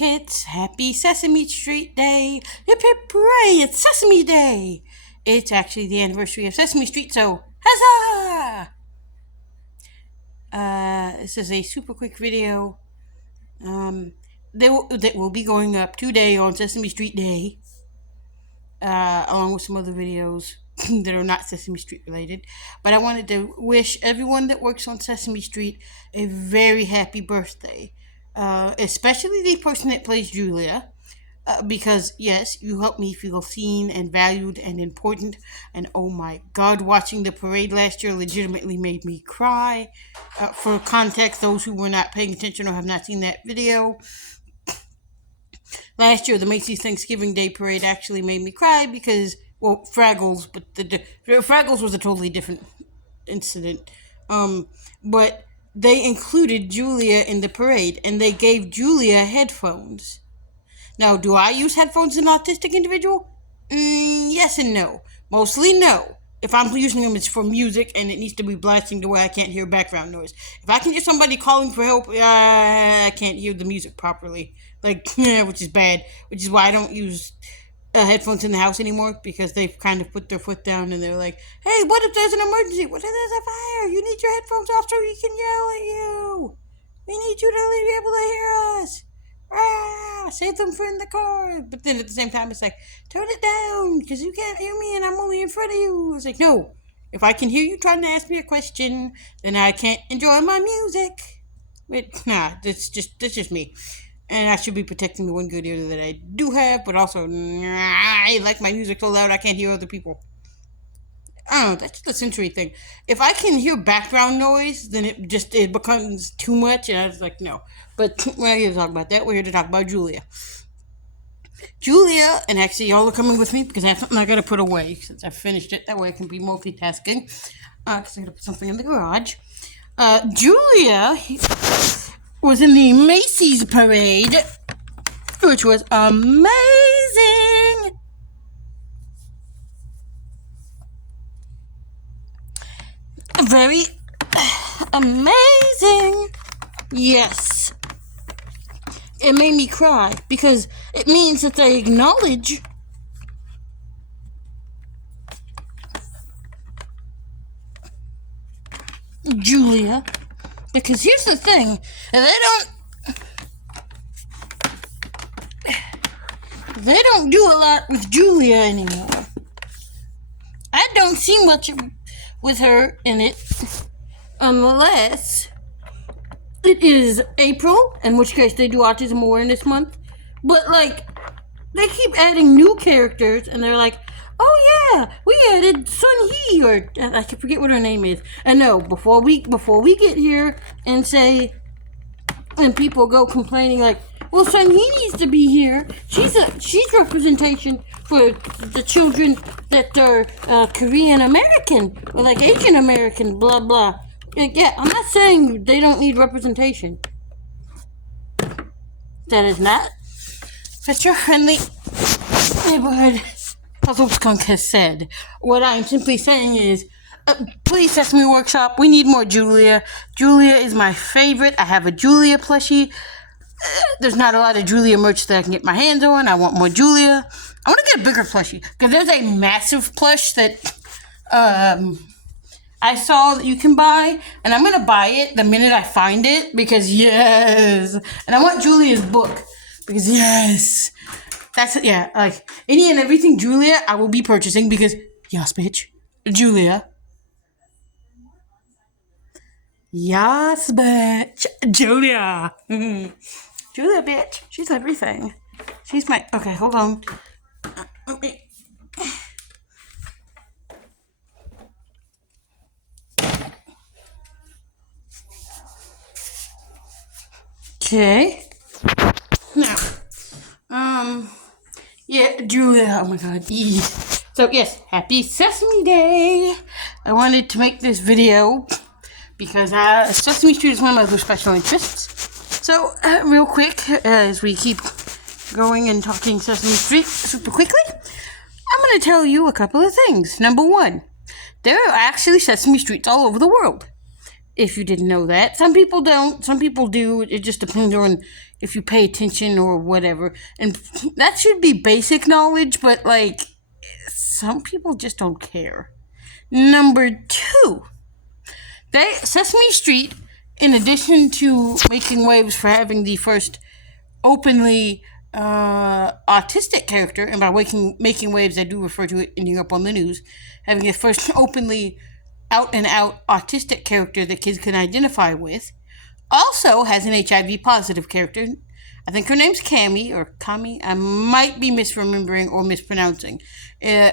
kids. Happy Sesame Street Day. Hip hip hooray, it's Sesame Day. It's actually the anniversary of Sesame Street, so huzzah! This is a super quick video. That will be going up today on Sesame Street Day, along with some other videos that are not Sesame Street related. But I wanted to wish everyone that works on Sesame Street a very happy birthday. Especially the person that plays Julia, because yes, you helped me feel seen and valued and important. And oh my God, watching the parade last year legitimately made me cry. For context, those who were not paying attention or have not seen that video, last year the Macy's Thanksgiving Day Parade actually made me cry because, well, Fraggles, but the Fraggles was a totally different incident. But they included Julia in the parade, and they gave Julia headphones. Now, do I use headphones as an autistic individual? Yes and no. Mostly no. If I'm using them, it's for music, and it needs to be blasting the way I can't hear background noise. If I can hear somebody calling for help, I can't hear the music properly. Which is bad. Which is why I don't use headphones in the house anymore, because they've kind of put their foot down and they're like, hey, what if there's an emergency? What if there's a fire? You need your headphones off so we can yell at you. We need you to be able to hear us. Save them for in the car. But then at the same time, it's like, turn it down because you can't hear me and I'm only in front of you. It's like, no. If I can hear you trying to ask me a question, then I can't enjoy my music. That's just me. And I should be protecting the one good ear that I do have, but also, I like my music so loud I can't hear other people. I don't know, that's the sensory thing. If I can hear background noise, then it becomes too much, and I was like, no. But we're not here to talk about that. We're here to talk about Julia. Julia, and actually y'all are coming with me because I have something I gotta put away since I finished it. That way I can be multitasking. Because I gotta put something in the garage. Julia was in the Macy's parade, which was amazing. Very amazing. Yes. It made me cry because it means that they acknowledge Julia. Because here's the thing, they don't do a lot with Julia anymore. I don't see much with her in it, unless it is April, in which case they do Autism Awareness Month. But they keep adding new characters, and they're like, oh yeah, we added Sun Hee, or I can forget what her name is. And no, before we get here and say, and people go complaining like, well, Sun Hee needs to be here. She's representation for the children that are Korean American or Asian American, blah blah. Yeah, I'm not saying they don't need representation. That is not what your friendly neighborhood Puzzle Skunk has said. What I'm simply saying is, please, Sesame Workshop, we need more Julia. Julia is my favorite. I have a Julia plushie. There's not a lot of Julia merch that I can get my hands on. I want more Julia. I want to get a bigger plushie, because there's a massive plush that I saw that you can buy, and I'm going to buy it the minute I find it, because yes. And I want Julia's book, because yes. That's it, yeah, any and everything Julia, I will be purchasing because, yes, bitch, Julia. Yes, bitch, Julia. Julia, bitch, she's everything. She's my, okay, hold on. Okay. Now, yeah, Julia, oh my God. So, yes, happy Sesame Day. I wanted to make this video because Sesame Street is one of my other special interests. So, real quick, as we keep going and talking Sesame Street super quickly, I'm going to tell you a couple of things. Number one, there are actually Sesame Streets all over the world. If you didn't know that, some people don't. Some people do. It just depends on if you pay attention or whatever. And that should be basic knowledge, but like some people just don't care. Number two, Sesame Street, in addition to making waves for having the first openly autistic character, and by making waves, I do refer to it ending up on the news, having a first openly out and out autistic character that kids can identify with, also has an HIV positive character. I think her name's Cammy or Kami. I might be misremembering or mispronouncing.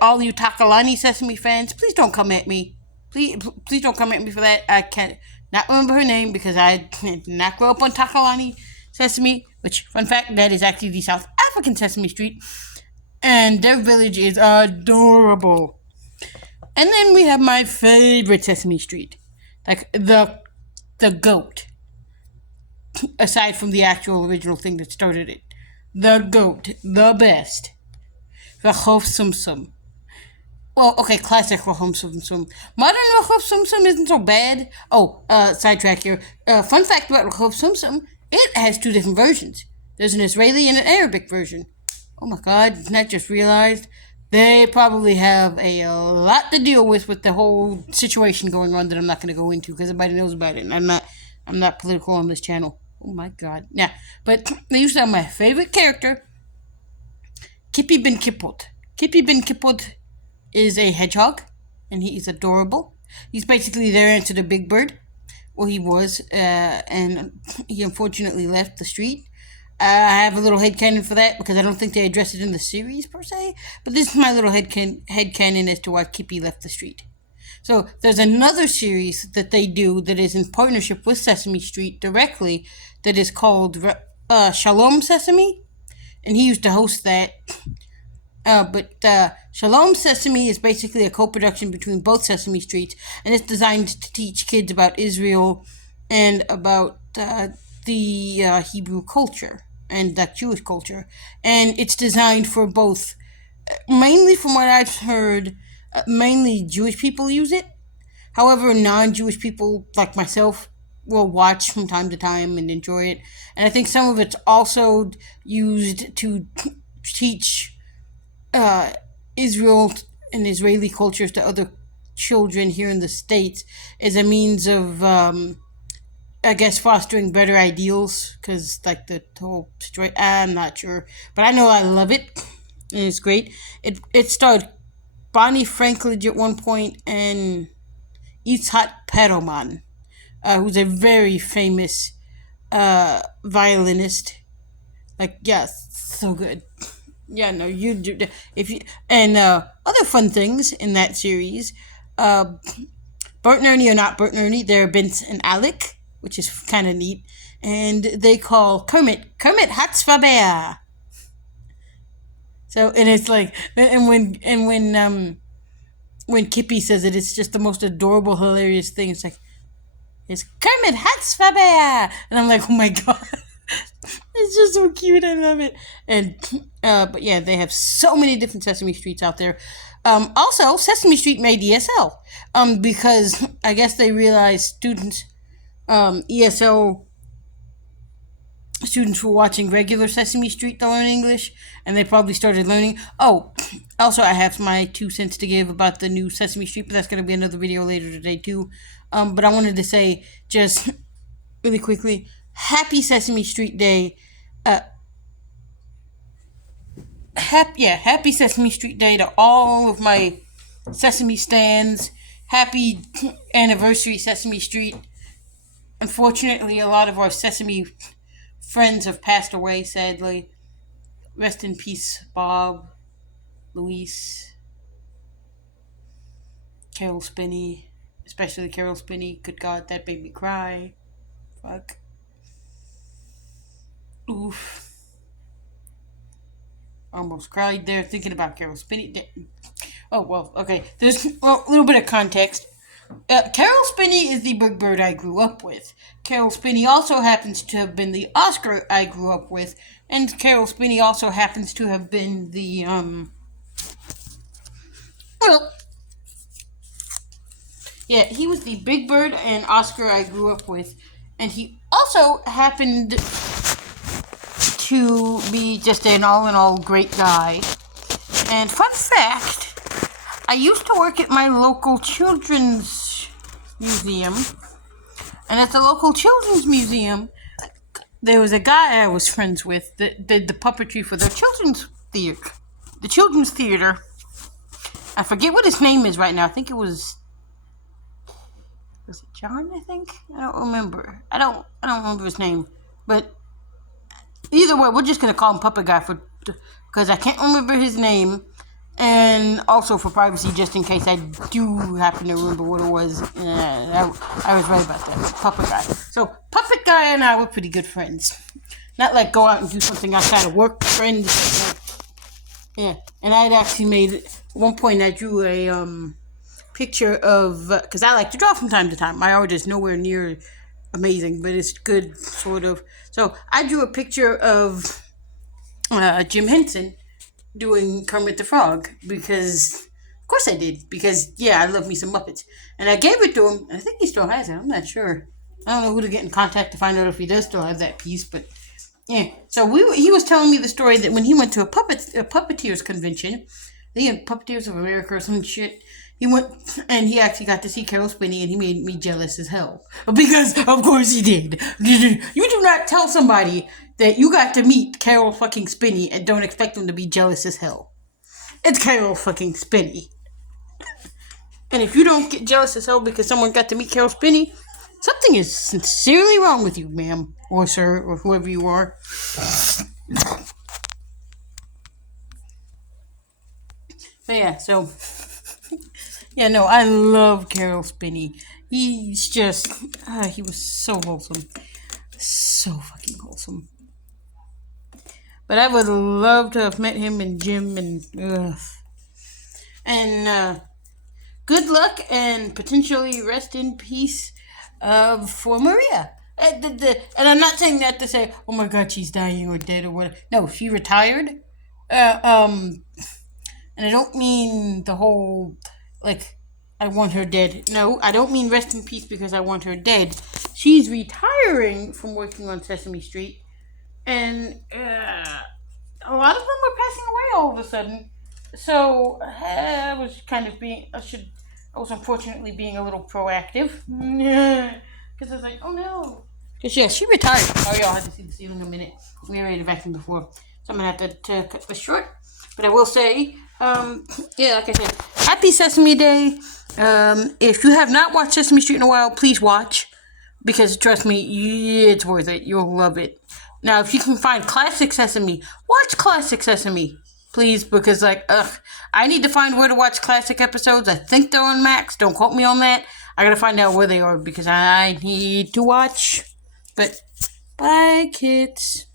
All you Takalani Sesame fans, please don't come at me. Please don't come at me for that. I can't not remember her name because I did not grow up on Takalani Sesame, which, fun fact, that is actually the South African Sesame Street. And their village is adorable. And then we have my favorite Sesame Street. Like the goat. Aside from the actual original thing that started it. The goat. The best. Rachov Sum Sum. Well, okay, classic Rachov Sum Sum. Modern Rachov Sum Sum isn't so bad. Oh, sidetrack here. Fun fact about Rachov Sum Sum, it has two different versions. There's an Israeli and an Arabic version. Oh my god, I just realized they probably have a lot to deal with the whole situation going on that I'm not going to go into because everybody knows about it, and I'm not political on this channel. Oh my god. Yeah, but they used to have my favorite character, Kippy Ben Kippot. Kippy Ben Kippot is a hedgehog, and he is adorable. He's basically their answer to Big Bird. Well, he was, and he unfortunately left the street. I have a little headcanon for that because I don't think they address it in the series per se, but this is my little headcanon as to why Kippy left the street. So there's another series that they do that is in partnership with Sesame Street directly that is called Shalom Sesame, and he used to host that. But Shalom Sesame is basically a co-production between both Sesame Streets, and it's designed to teach kids about Israel and about the Hebrew culture and that Jewish culture. And it's designed for both, mainly from what I've heard, mainly Jewish people use it. However, non-Jewish people like myself will watch from time to time and enjoy it. And I think some of it's also used to teach Israel and Israeli cultures to other children here in the States as a means of, I guess, fostering better ideals. Because, like, the whole story, I'm not sure. But I know I love it. And it's great. It starred Bonnie Franklin at one point and Itzhak Perelman, who's a very famous violinist. Like, yeah, so good. Yeah, no, you do. If you and other fun things in that series, Bert and Ernie are not Bert and Ernie. They're Vince and Alec, which is kind of neat, and they call Kermit Hatzfabear. So, and it's like, and when Kippy says it, it's just the most adorable, hilarious thing. It's like, it's Kermit Hatzfabear, and I'm like, oh my god. It's just so cute. I love it. And but yeah, they have so many different Sesame Streets out there. Also, Sesame Street made ESL because I guess they realized students, ESL students were watching regular Sesame Street to learn English, and they probably started learning. Oh, also, I have my 2 cents to give about the new Sesame Street, but that's going to be another video later today too. But I wanted to say just really quickly, Happy Sesame Street Day. Happy Sesame Street Day to all of my Sesame stands. Happy anniversary, Sesame Street. Unfortunately, a lot of our Sesame friends have passed away, sadly. Rest in peace, Bob, Luis, Carol Spinney, especially Carol Spinney. Good God, that made me cry. Fuck. Oof. Almost cried there thinking about Carol Spinney. Oh, well, okay. There's a little bit of context. Carol Spinney is the Big Bird I grew up with. Carol Spinney also happens to have been the Oscar I grew up with. And Carol Spinney also happens to have been the, well, Yeah, he was the Big Bird and Oscar I grew up with, and he also happened to be just an all in all great guy. And fun fact, I used to work at my local children's museum, and at the local children's museum, there was a guy I was friends with that did the puppetry for the children's theater. The children's theater. I forget what his name is right now. I think it was it John, I think? I don't remember. I don't remember his name. But either way, we're just gonna call him Puppet Guy for because I can't remember his name. And also for privacy, just in case I do happen to remember what it was. I was right about that. Puppet Guy. So Puppet Guy and I were pretty good friends. Not like go out and do something outside of work friends. Yeah. And I had actually made at one point I drew a picture of because I like to draw from time to time. My art is nowhere near amazing, but it's good, sort of. So I drew a picture of Jim Henson doing Kermit the Frog because, of course, I did because I love me some Muppets, and I gave it to him. And I think he still has it. I'm not sure. I don't know who to get in contact to find out if he does still have that piece, but yeah. So he was telling me the story that when he went to a puppeteers convention, the Puppeteers of America or some shit. He went and he actually got to see Carol Spinney, and he made me jealous as hell. Because, of course, he did. You do not tell somebody that you got to meet Carol fucking Spinney and don't expect them to be jealous as hell. It's Carol fucking Spinney. And if you don't get jealous as hell because someone got to meet Carol Spinney, something is sincerely wrong with you, ma'am, or sir, or whoever you are. But yeah, so yeah, no, I love Carol Spinney. He's just, he was so wholesome. So fucking wholesome. But I would love to have met him and Jim and, and, good luck and potentially rest in peace for Maria. And I'm not saying that to say, oh my god, she's dying or dead or whatever. No, she retired. Uh, um, and I don't mean the whole, like, I want her dead. No, I don't mean rest in peace because I want her dead. She's retiring from working on Sesame Street, and a lot of them were passing away all of a sudden. So I was kind of I was unfortunately being a little proactive. Because I was like, oh no. Because she retired. Oh, y'all had to see the ceiling a minute. We already had a vacuum before. So I'm going to have to cut this short. But I will say, like I said, happy Sesame Day. If you have not watched Sesame Street in a while, please watch. Because trust me, it's worth it. You'll love it. Now, if you can find classic Sesame, watch classic Sesame. Please, because I need to find where to watch classic episodes. I think they're on Max. Don't quote me on that. I gotta find out where they are because I need to watch. But bye, kids.